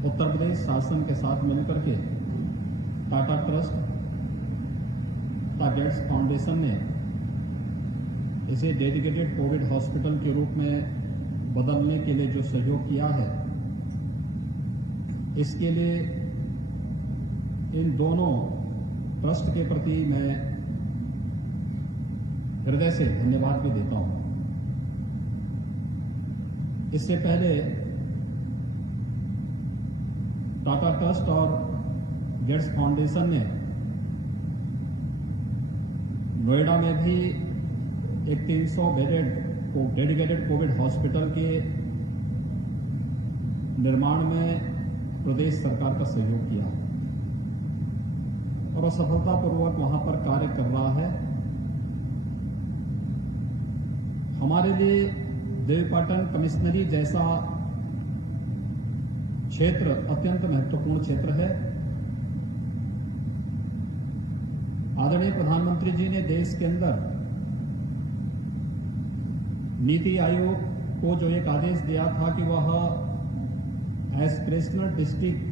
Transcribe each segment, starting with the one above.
उत्तर प्रदेश शासन के साथ मिलकर के टाटा ट्रस्ट गेट्स फाउंडेशन ने इसे डेडिकेटेड कोविड हॉस्पिटल के रूप में बदलने के लिए जो सहयोग किया है, इसके लिए इन दोनों ट्रस्ट के प्रति मैं हृदय से धन्यवाद भी देता हूं। इससे पहले टाटा ट्रस्ट और गेट्स फाउंडेशन ने नोएडा में भी एक 300 बेडेड डेडिकेटेड कोविड हॉस्पिटल के निर्माण में प्रदेश सरकार का सहयोग किया और वो सफलतापूर्वक वहां पर कार्य कर रहा है। हमारे लिए देवीपाटन कमिश्नरी जैसा क्षेत्र अत्यंत महत्वपूर्ण क्षेत्र है। आदरणीय प्रधानमंत्री जी ने देश के अंदर नीति आयोग को जो एक आदेश दिया था कि वह एस्पिरेशनल डिस्ट्रिक्ट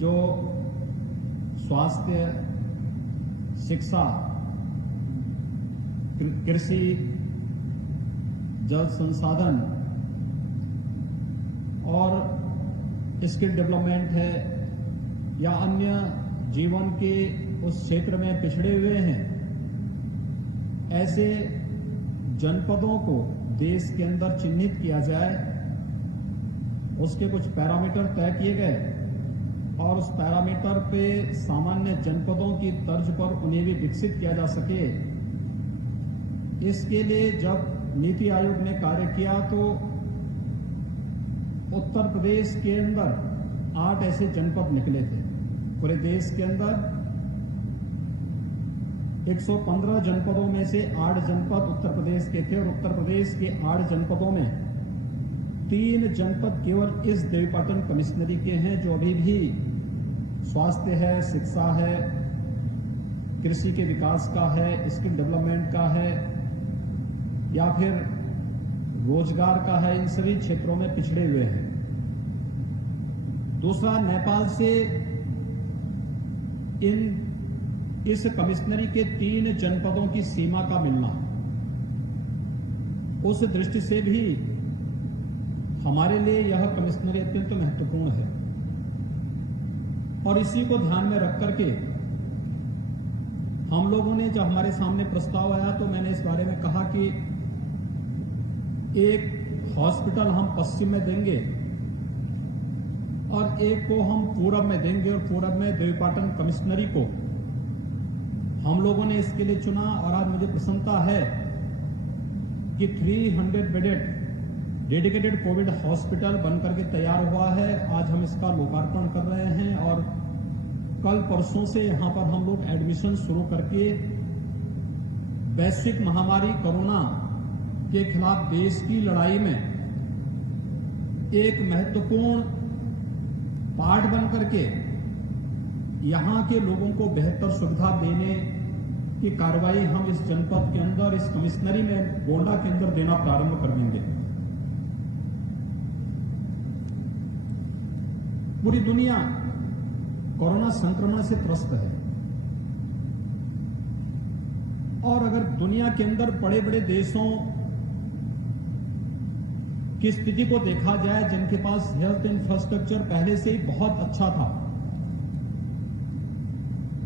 जो स्वास्थ्य, शिक्षा, कृषि, जल संसाधन और स्किल डेवलपमेंट है या अन्य जीवन के उस क्षेत्र में पिछड़े हुए हैं, ऐसे जनपदों को देश के अंदर चिन्हित किया जाए, उसके कुछ पैरामीटर तय किए गए और उस पैरामीटर पे सामान्य जनपदों की तर्ज पर उन्हें भी विकसित किया जा सके। इसके लिए जब नीति आयोग ने कार्य किया तो उत्तर प्रदेश के अंदर 8 ऐसे जनपद निकले थे। पूरे देश के अंदर 115 जनपदों में से 8 जनपद उत्तर प्रदेश के थे और उत्तर प्रदेश के 8 जनपदों में 3 जनपद केवल इस देवीपाटन कमिश्नरी के हैं जो अभी भी स्वास्थ्य है, शिक्षा है, कृषि के विकास का है, स्किल डेवलपमेंट का है या फिर रोजगार का है, इन सभी क्षेत्रों में पिछड़े हुए हैं। दूसरा, नेपाल से इस कमिश्नरी के 3 जनपदों की सीमा का मिलना, उस दृष्टि से भी हमारे लिए यह कमिश्नरी अत्यंत महत्वपूर्ण है और इसी को ध्यान में रख करके हम लोगों ने, जब हमारे सामने प्रस्ताव आया तो मैंने इस बारे में कहा कि एक हॉस्पिटल हम पश्चिम में देंगे और एक को हम पूरब में देंगे और पूरब में देवीपाटन कमिश्नरी को हम लोगों ने इसके लिए चुना और आज मुझे प्रसन्नता है कि 300 बेडेड डेडिकेटेड कोविड हॉस्पिटल बनकर के तैयार हुआ है। आज हम इसका लोकार्पण कर रहे हैं और कल परसों से यहां पर हम लोग एडमिशन शुरू करके वैश्विक महामारी कोरोना के खिलाफ देश की लड़ाई में एक महत्वपूर्ण पार्ट बन करके यहां के लोगों को बेहतर सुविधा देने की कार्रवाई हम इस जनपद के अंदर, इस कमिश्नरी में गोंडा के अंदर देना प्रारंभ कर देंगे। पूरी दुनिया कोरोना संक्रमण से त्रस्त है और अगर दुनिया के अंदर बड़े बड़े देशों की स्थिति को देखा जाए जिनके पास हेल्थ इंफ्रास्ट्रक्चर पहले से ही बहुत अच्छा था,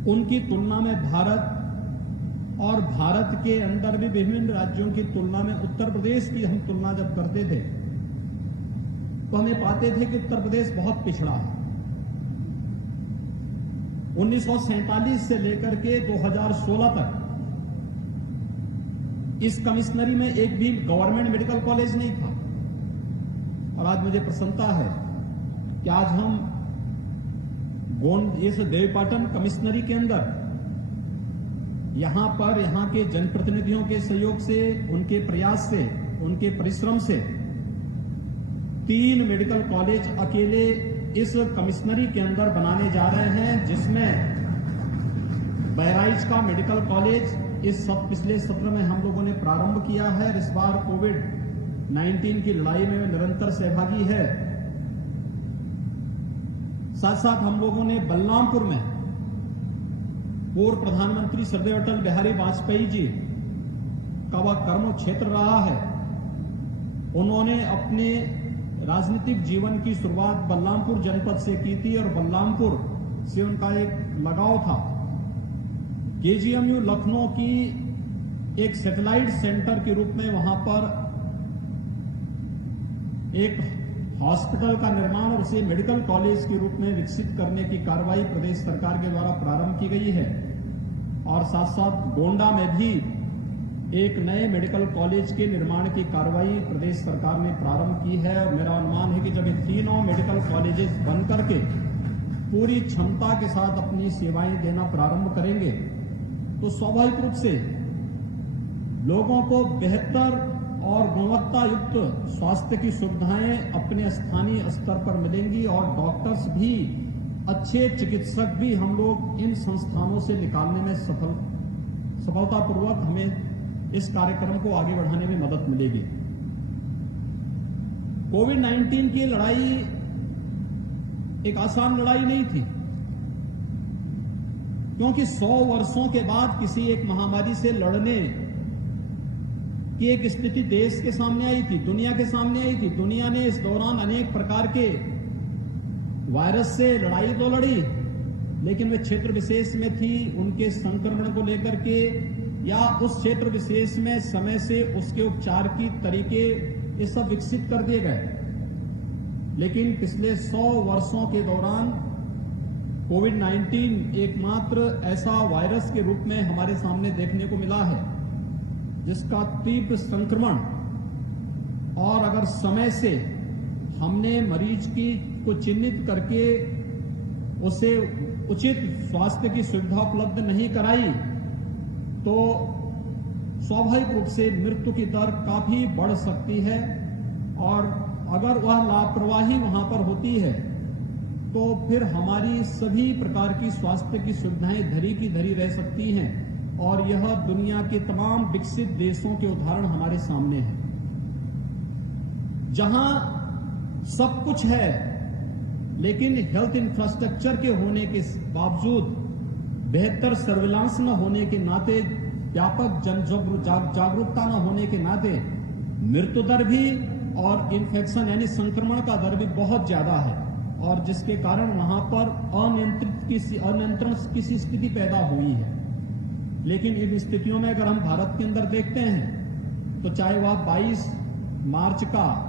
उनकी तुलना में भारत और भारत के अंदर भी विभिन्न राज्यों की तुलना में उत्तर प्रदेश की हम तुलना जब करते थे तो हमें पाते थे कि उत्तर प्रदेश बहुत पिछड़ा है। 1947 से लेकर के 2016 तक इस कमिश्नरी में एक भी गवर्नमेंट मेडिकल कॉलेज नहीं था और आज मुझे प्रसन्नता है कि आज हम इस देवीपाटन कमिश्नरी के अंदर यहां के जनप्रतिनिधियों के सहयोग से, उनके प्रयास से, उनके परिश्रम से 3 मेडिकल कॉलेज अकेले इस कमिश्नरी के अंदर बनाने जा रहे हैं, जिसमें बहराइच का मेडिकल कॉलेज इस पिछले सत्र में हम लोगों ने प्रारंभ किया है। इस बार कोविड-19 की लड़ाई में निरंतर सहभागी है साथ साथ हम लोगों ने बलरामपुर में पूर्व प्रधानमंत्री श्रद्धेय अटल बिहारी वाजपेयी जी का वह कर्म क्षेत्र रहा है। उन्होंने अपने राजनीतिक जीवन की शुरुआत बलरामपुर जनपद से की थी और बलरामपुर से उनका एक लगाव था। केजीएमयू लखनऊ की एक सैटेलाइट सेंटर के रूप में वहां पर एक हॉस्पिटल का निर्माण और उसे मेडिकल कॉलेज के रूप में विकसित करने की कार्रवाई प्रदेश सरकार के द्वारा प्रारंभ की गई है और साथ साथ गोंडा में भी एक नए मेडिकल कॉलेज के निर्माण की कार्रवाई प्रदेश सरकार ने प्रारंभ की है। और मेरा अनुमान है कि जब ये तीनों मेडिकल कॉलेजेस बन करके पूरी क्षमता के साथ अपनी सेवाएं देना प्रारंभ करेंगे तो स्वाभाविक रूप से लोगों को बेहतर और गुणवत्ता युक्त स्वास्थ्य की सुविधाएं अपने स्थानीय स्तर पर मिलेंगी और डॉक्टर्स भी, अच्छे चिकित्सक भी हम लोग इन संस्थानों से निकालने में सफलतापूर्वक हमें इस कार्यक्रम को आगे बढ़ाने में मदद मिलेगी। कोविड-19 की लड़ाई एक आसान लड़ाई नहीं थी, क्योंकि 100 वर्षों के बाद किसी एक महामारी से लड़ने की एक स्थिति देश के सामने आई थी, दुनिया के सामने आई थी। दुनिया ने इस दौरान अनेक प्रकार के वायरस से लड़ाई तो लड़ी, लेकिन वे क्षेत्र विशेष में थी, उनके संक्रमण को लेकर के या उस क्षेत्र विशेष में समय से उसके उपचार की तरीके ये सब विकसित कर दिए गए। लेकिन पिछले 100 वर्षों के दौरान कोविड-19 एकमात्र ऐसा वायरस के रूप में हमारे सामने देखने को मिला है जिसका तीव्र संक्रमण और अगर समय से हमने मरीज को चिन्हित करके उसे उचित स्वास्थ्य की सुविधा उपलब्ध नहीं कराई तो स्वाभाविक रूप से मृत्यु की दर काफी बढ़ सकती है और अगर वह लापरवाही वहां पर होती है तो फिर हमारी सभी प्रकार की स्वास्थ्य की सुविधाएं धरी की धरी रह सकती हैं और यह दुनिया के तमाम विकसित देशों के उदाहरण हमारे सामने हैं, जहां सब कुछ है लेकिन हेल्थ इंफ्रास्ट्रक्चर के होने के बावजूद, बेहतर सर्विलांस न होने के नाते, व्यापक जन जागरूकता न होने के नाते मृत्यु दर भी और इन्फेक्शन यानी संक्रमण का दर भी बहुत ज्यादा है और जिसके कारण वहां पर अनियंत्रण किसी स्थिति पैदा हुई है। लेकिन इन स्थितियों में अगर हम भारत के अंदर देखते हैं तो चाहे वह 22 मार्च का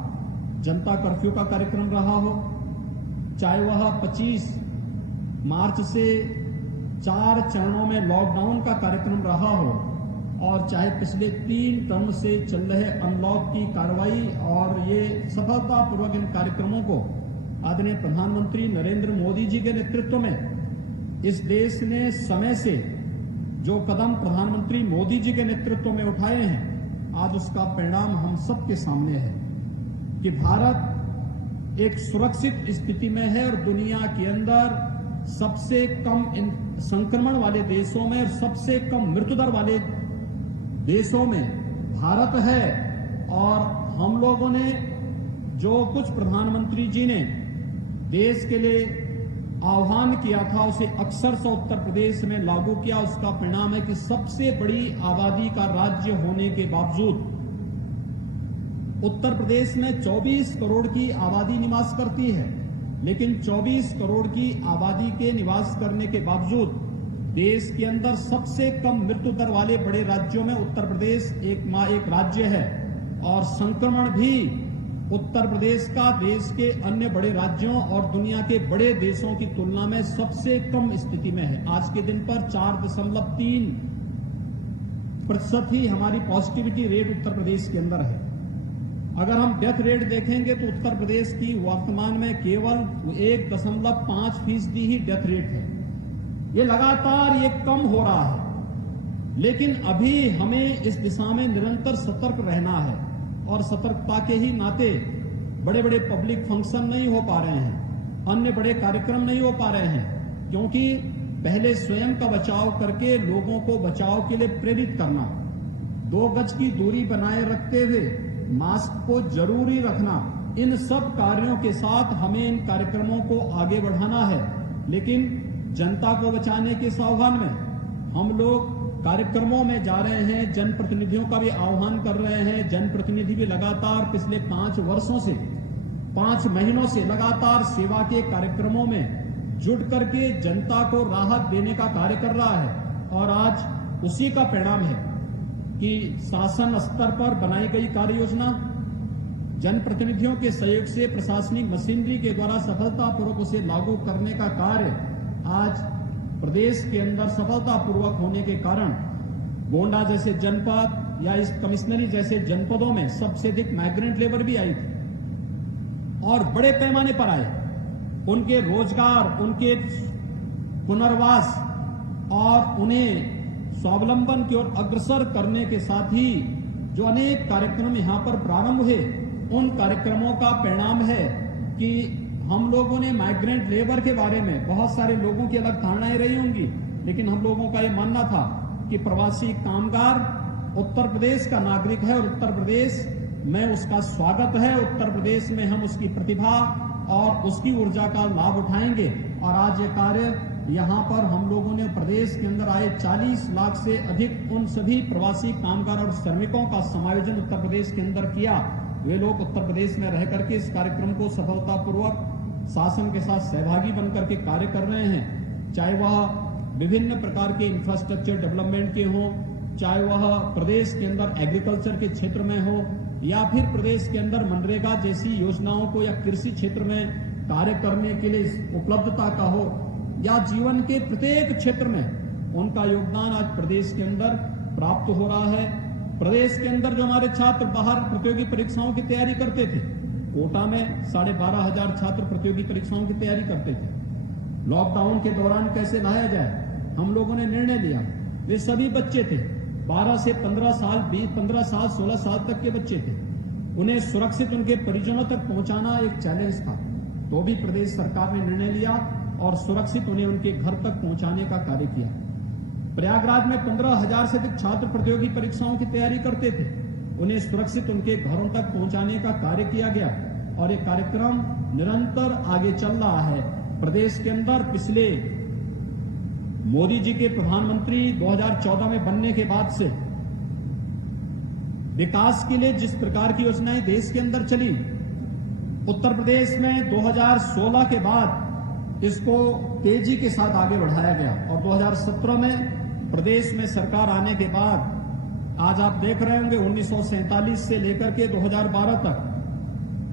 जनता कर्फ्यू का कार्यक्रम रहा हो, चाहे वह 25 मार्च से 4 चरणों में लॉकडाउन का कार्यक्रम रहा हो और चाहे पिछले 3 टर्म से चल रहे अनलॉक की कार्रवाई और ये सफलतापूर्वक इन कार्यक्रमों को आदरणीय प्रधानमंत्री नरेंद्र मोदी जी के नेतृत्व में इस देश ने समय से जो कदम प्रधानमंत्री मोदी जी के नेतृत्व में उठाए हैं, आज उसका परिणाम हम सबके सामने है कि भारत एक सुरक्षित स्थिति में है और दुनिया के अंदर सबसे कम संक्रमण वाले देशों में और सबसे कम मृत्यु दर वाले देशों में भारत है। और हम लोगों ने जो कुछ प्रधानमंत्री जी ने देश के लिए आह्वान किया था उसे अक्षरशः उत्तर प्रदेश में लागू किया। उसका परिणाम है कि सबसे बड़ी आबादी का राज्य होने के बावजूद उत्तर प्रदेश में 24 करोड़ की आबादी निवास करती है, लेकिन 24 करोड़ की आबादी के निवास करने के बावजूद देश के अंदर सबसे कम मृत्यु दर वाले बड़े राज्यों में उत्तर प्रदेश एक राज्य है और संक्रमण भी उत्तर प्रदेश का देश के अन्य बड़े राज्यों और दुनिया के बड़े देशों की तुलना में सबसे कम स्थिति में है। आज के दिन पर 4.3% ही हमारी पॉजिटिविटी रेट उत्तर प्रदेश के अंदर है। अगर हम डेथ रेट देखेंगे तो उत्तर प्रदेश की वर्तमान में केवल 1.5% ही डेथ रेट है। ये लगातार ये कम हो रहा है, लेकिन अभी हमें इस दिशा में निरंतर सतर्क रहना है और सतर्कता के ही नाते बड़े बड़े पब्लिक फंक्शन नहीं हो पा रहे हैं, अन्य बड़े कार्यक्रम नहीं हो पा रहे हैं, क्योंकि पहले स्वयं का बचाव करके लोगों को बचाव के लिए प्रेरित करना, 2 गज की दूरी बनाए रखते हुए मास्क को जरूरी रखना, इन सब कार्यों के साथ हमें इन कार्यक्रमों को आगे बढ़ाना है, लेकिन जनता को बचाने के आह्वान में हम लोग कार्यक्रमों में जा रहे हैं। जनप्रतिनिधियों का भी आह्वान कर रहे हैं। जनप्रतिनिधि भी लगातार पिछले 5 वर्षों से 5 महीनों से लगातार सेवा के कार्यक्रमों में जुट करके जनता को राहत देने का कार्य कर रहा है, और आज उसी का परिणाम है कि शासन स्तर पर बनाई गई कार्य योजना जनप्रतिनिधियों के सहयोग से प्रशासनिक मशीनरी के द्वारा सफलतापूर्वक उसे लागू करने का कार्य आज प्रदेश के अंदर सफलतापूर्वक होने के कारण गोंडा जैसे जनपद या इस कमिश्नरी जैसे जनपदों में सबसे अधिक माइग्रेंट लेबर भी आई थी और बड़े पैमाने पर आए। उनके रोजगार, उनके पुनर्वास और उन्हें स्वावलंबन की ओर अग्रसर करने के साथ ही जो अनेक कार्यक्रम यहां पर प्रारंभ हुए, उन कार्यक्रमों का परिणाम है कि हम लोगों ने माइग्रेंट लेबर के बारे में बहुत सारे लोगों की अलग धारणाएं रही होंगी, लेकिन हम लोगों का यह मानना था कि प्रवासी कामगार उत्तर प्रदेश का नागरिक है और उत्तर प्रदेश में उसका स्वागत है। उत्तर प्रदेश में हम उसकी प्रतिभा और उसकी ऊर्जा का लाभ उठाएंगे। और आज ये कार्य यहाँ पर हम लोगों ने प्रदेश के अंदर आए 40 लाख से अधिक उन सभी प्रवासी कामगार और श्रमिकों का समायोजन उत्तर प्रदेश के अंदर किया। वे लोग उत्तर प्रदेश में रह करके इस कार्यक्रम को सफलतापूर्वक शासन के साथ सहभागी बनकर के कार्य कर रहे हैं, चाहे वह विभिन्न प्रकार के इंफ्रास्ट्रक्चर डेवलपमेंट के हों, चाहे वह प्रदेश के अंदर एग्रीकल्चर के क्षेत्र में हो, या फिर प्रदेश के अंदर मनरेगा जैसी योजनाओं को या कृषि क्षेत्र में कार्य करने के लिए उपलब्धता का हो, या जीवन के प्रत्येक क्षेत्र में उनका योगदान आज प्रदेश के अंदर प्राप्त हो रहा है। प्रदेश के अंदर जो हमारे छात्र बाहर प्रतियोगी परीक्षाओं की तैयारी करते थे, कोटा में 12,500 छात्र प्रतियोगी परीक्षाओं की तैयारी करते थे। लॉकडाउन के दौरान कैसे लाया जाए, हम लोगों ने निर्णय लिया। वे सभी बच्चे थे, 12 से 15 साल, 15 साल, 16 साल तक के बच्चे थे। उन्हें सुरक्षित उनके परिजनों तक पहुंचाना एक चैलेंज था, तो भी प्रदेश सरकार ने निर्णय लिया और सुरक्षित उन्हें उनके घर तक पहुंचाने का कार्य किया। प्रयागराज में 15,000 से अधिक छात्र प्रतियोगी परीक्षाओं की तैयारी करते थे, उन्हें सुरक्षित उनके घरों तक पहुंचाने का कार्य किया गया और ये कार्यक्रम निरंतर आगे चल रहा है। प्रदेश के अंदर पिछले मोदी जी के प्रधानमंत्री 2014 में बनने के बाद से विकास के लिए जिस प्रकार की योजनाएं देश के अंदर चली, उत्तर प्रदेश में 2016 के बाद इसको तेजी के साथ आगे बढ़ाया गया और 2017 में प्रदेश में सरकार आने के बाद आज आप देख रहे होंगे 1947 से लेकर के 2012 तक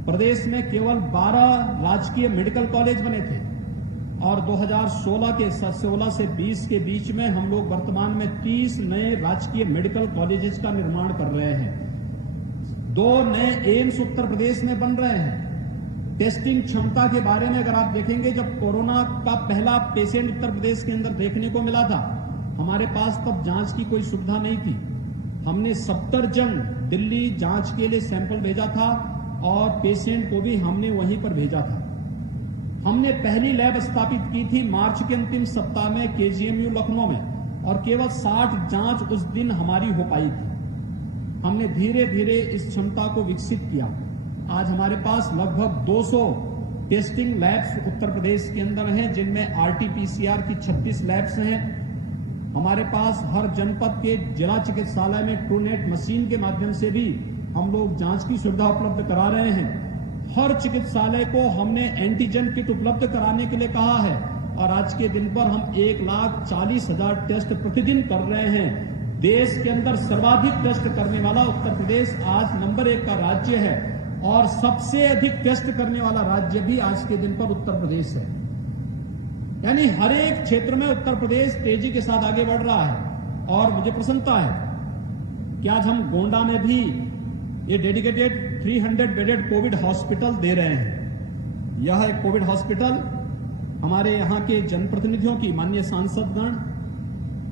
प्रदेश में केवल 12 राजकीय मेडिकल कॉलेज बने थे और 2016 से 20 के बीच में हम लोग वर्तमान में 30 नए राजकीय मेडिकल कॉलेजेस का निर्माण कर रहे हैं। 2 नए एम्स उत्तर प्रदेश में बन रहे हैं। टेस्टिंग क्षमता के बारे में अगर आप देखेंगे, जब कोरोना का पहला पेशेंट उत्तर प्रदेश के अंदर देखने को मिला था, हमारे पास तब जांच की कोई सुविधा नहीं थी। हमने 70 जन दिल्ली जांच के लिए सैंपल भेजा था और पेशेंट को भी हमने वहीं पर भेजा था। हमने पहली लैब स्थापित की थी मार्च के अंतिम सप्ताह में केजीएमयू लखनऊ में और केवल 60 जांच उस दिन हमारी हो पाई थी। हमने धीरे धीरे इस क्षमता को विकसित किया। आज हमारे पास लगभग 200 टेस्टिंग लैब्स उत्तर प्रदेश के अंदर हैं, जिनमें आरटीपीसीआर की 36 लैब्स हैं। हमारे पास हर जनपद के जिला चिकित्सालय में ट्रूनेट मशीन के माध्यम से भी हम लोग जांच की सुविधा उपलब्ध करा रहे हैं। हर चिकित्सालय को हमने एंटीजन किट उपलब्ध कराने के लिए कहा है और आज के दिन पर हम 1,40,000 टेस्ट प्रतिदिन कर रहे हैं। देश के अंदर सर्वाधिक टेस्ट करने वाला उत्तर प्रदेश आज नंबर 1 का राज्य है और सबसे अधिक टेस्ट करने वाला राज्य भी आज के दिन पर उत्तर प्रदेश है। यानी हर एक क्षेत्र में उत्तर प्रदेश तेजी के साथ आगे बढ़ रहा है और मुझे प्रसन्नता है कि आज हम गोंडा में भी ये डेडिकेटेड 300 बेडेड कोविड हॉस्पिटल दे रहे हैं। यह एक कोविड हॉस्पिटल हमारे यहाँ के जनप्रतिनिधियों की, माननीय सांसदगण,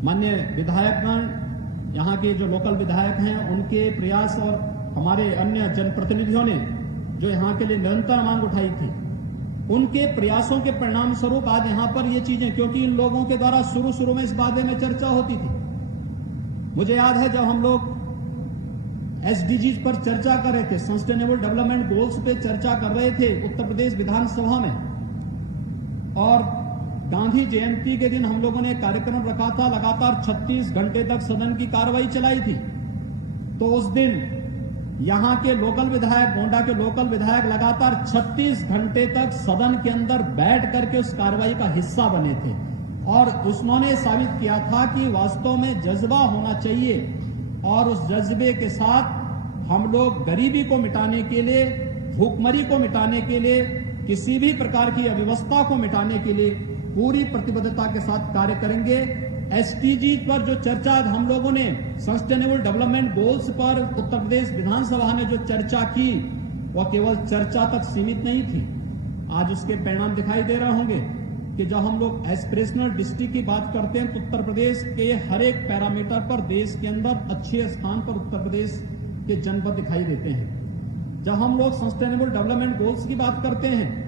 माननीय विधायकगण, यहाँ के जो लोकल विधायक हैं उनके प्रयास और हमारे अन्य जनप्रतिनिधियों ने जो यहाँ के लिए निरंतर मांग उठाई थी, उनके प्रयासों के परिणाम स्वरूप आज यहाँ पर ये चीजें, क्योंकि इन लोगों के द्वारा शुरू में इस बारे में चर्चा होती थी। मुझे याद है जब हम लोग एसडीजीज पर चर्चा कर रहे थे, सस्टेनेबल डेवलपमेंट गोल्स पे चर्चा कर रहे थे उत्तर प्रदेश विधानसभा में। और गांधी जयंती के दिन हम लोगों ने कार्यक्रम रखा था, लगातार 36 घंटे तक सदन की कार्रवाई चलाई थी। तो उस दिन यहां के लोकल विधायक, गोंडा के लोकल विधायक लगातार 36 घंटे तक सदन के अंदर बैठ करके उस कार्रवाई का हिस्सा बने थे और उन्होंने साबित किया था कि वास्तव में जज्बा होना चाहिए और उस जज्बे के साथ हम लोग गरीबी को मिटाने के लिए, भूखमरी को मिटाने के लिए, किसी भी प्रकार की अव्यवस्था को मिटाने के लिए पूरी प्रतिबद्धता के साथ कार्य करेंगे। एसडीजी पर जो चर्चा हम लोगों ने, सस्टेनेबल डेवलपमेंट गोल्स पर उत्तर प्रदेश विधानसभा में जो चर्चा की, वह केवल चर्चा तक सीमित नहीं थी। आज उसके परिणाम दिखाई दे रहे होंगे कि जब हम लोग एस्पिरेशनल डिस्ट्रिक्ट की बात करते हैं तो उत्तर प्रदेश के हर एक पैरामीटर पर देश के अंदर अच्छे स्थान पर उत्तर प्रदेश के जनपद दिखाई देते हैं। जब हम लोग सस्टेनेबल डेवलपमेंट गोल्स की बात करते हैं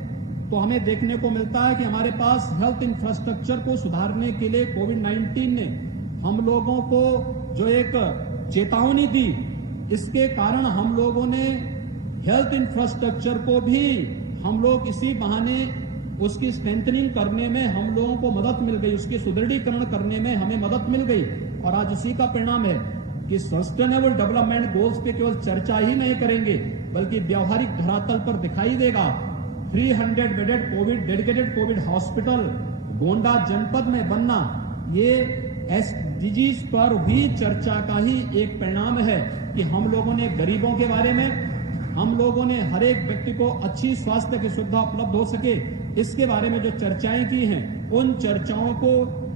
तो हमें देखने को मिलता है कि हमारे पास हेल्थ इंफ्रास्ट्रक्चर को सुधारने के लिए कोविड-19 ने हम लोगों को जो एक चेतावनी दी, इसके कारण हम लोगों ने हेल्थ इंफ्रास्ट्रक्चर को भी हम लोग इसी बहाने उसकी स्ट्रेंथनिंग करने में हम लोगों को मदद मिल गई, उसके सुदृढ़ीकरण करने में हमें मदद मिल गई। और आज उसी का परिणाम है कि सस्टेनेबल डेवलपमेंट गोल्स पे केवल चर्चा ही नहीं करेंगे बल्कि व्यावहारिक धरातल पर दिखाई देगा। 300 bedded Covid dedicated Covid hospital Gonda जनपद में बनना, ये एसडीजीज पर हुई चर्चा का ही एक परिणाम है कि हम लोगों ने गरीबों के बारे में, हम लोगों ने हर एक व्यक्ति को अच्छी स्वास्थ्य की सुविधा उपलब्ध हो सके, इसके बारे में जो चर्चाएं की हैं, उन चर्चाओं को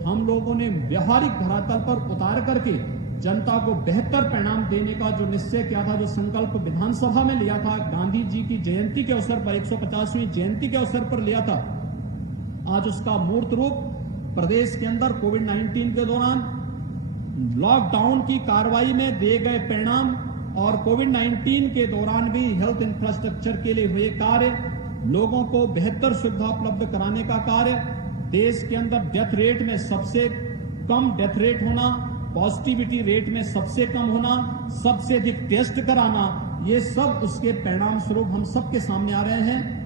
हम लोगों ने व्यवहारिक धरातल पर उतार करके जनता को बेहतर परिणाम देने का जो निश्चय किया था, जो संकल्प विधानसभा में लिया था, गांधी जी की जयंती के अवसर पर, 150वीं जयंती के अवसर पर लिया था, आज उसका मूर्त रूप प्रदेश के अंदर कोविड-19 के दौरान लॉकडाउन की कार्रवाई में दिए गए परिणाम और कोविड-19 के दौरान भी हेल्थ इंफ्रास्ट्रक्चर के लिए हुए कार्य, लोगों को बेहतर सुविधा उपलब्ध कराने का कार्य, देश के अंदर डेथ रेट में सबसे कम डेथ रेट होना, पॉजिटिविटी रेट में सबसे कम होना, सबसे अधिक टेस्ट कराना, ये सब उसके परिणाम स्वरूप हम सबके सामने आ रहे हैं।